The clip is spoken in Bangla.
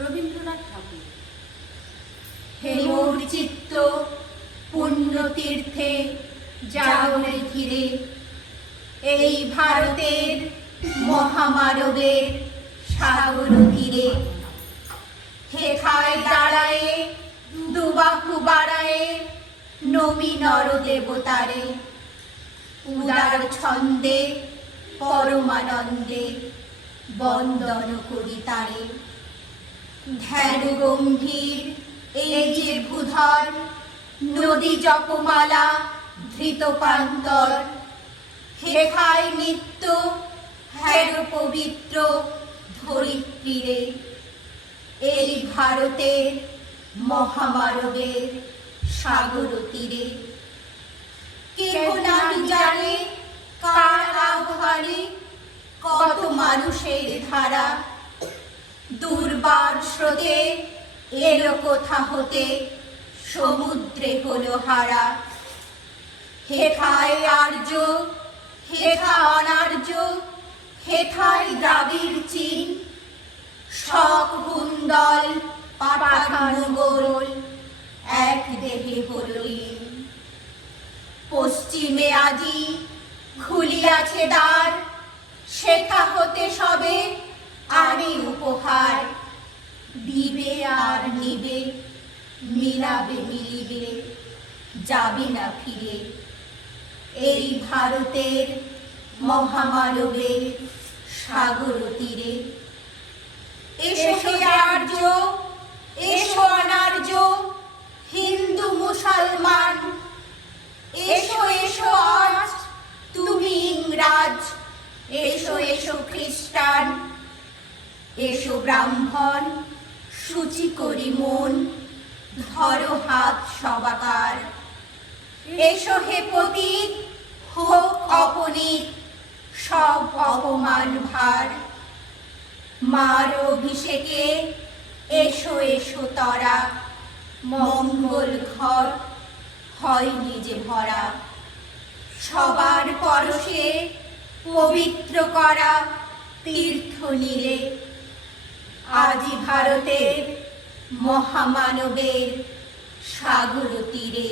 রবীন্দ্রনাথ ঠাকুর। হেমুর চিত্ত পুণ্য তীর্থে জাগরে ধীরে এই ভারতের মহামানবের সাগর তীরে। হেথায় দাঁড়ায়ে, দুবাহু বাড়ায়ে নবী নর দেবতারে উদার ছন্দে, পরমানন্দে বন্দন করি তারে। ধ্যান গম্ভীর এই যে নদী জপমালা, ধৃত প্রান্তর হেথায় নিত্য হ্যার পবিত্র, ধরিত্রীরে। এই ভারতের মহামানবের সাগর তীরে। কেহ নাহি জানে, কার আহ্বানে, কত মানুষের ধারা। দুর্বার স্রোতে, এলো কোথা হতে? সমুদ্রে হলো হারা। হেথায় আর্য হেথা অনার্য, হেথায় দ্রাবিড় চীন। শক কুন্দল পাঠান গোল এক দেহে হলো পশ্চিমে আজি খুলিয়াছে দ্বার শেখা হতে সবে আরে উপহার। মিলাবে মিলিবে যাবে না ফিরে। এই ভারতের মহামানবের সাগর তীরে। এসো আর্য এসো অনার্য, হিন্দু, মুসলমান, এসো এসো আজ তুমি ইংরাজ, এসো এসো খ্রিস্টান, এসো ব্রাহ্মণ, সূচি করি মন। ধরো হাত সবাকার। এসো হে পতীত, হোক অপনীত, সব অপমান ভার। মার অভিষেকে এসো এসো তরা, মঙ্গল ঘর হয় নিজে ভরা। সবার পরশে পবিত্র করা তীর্থ নীলে। আজি ভারতের মহামানবের সাগর তীরে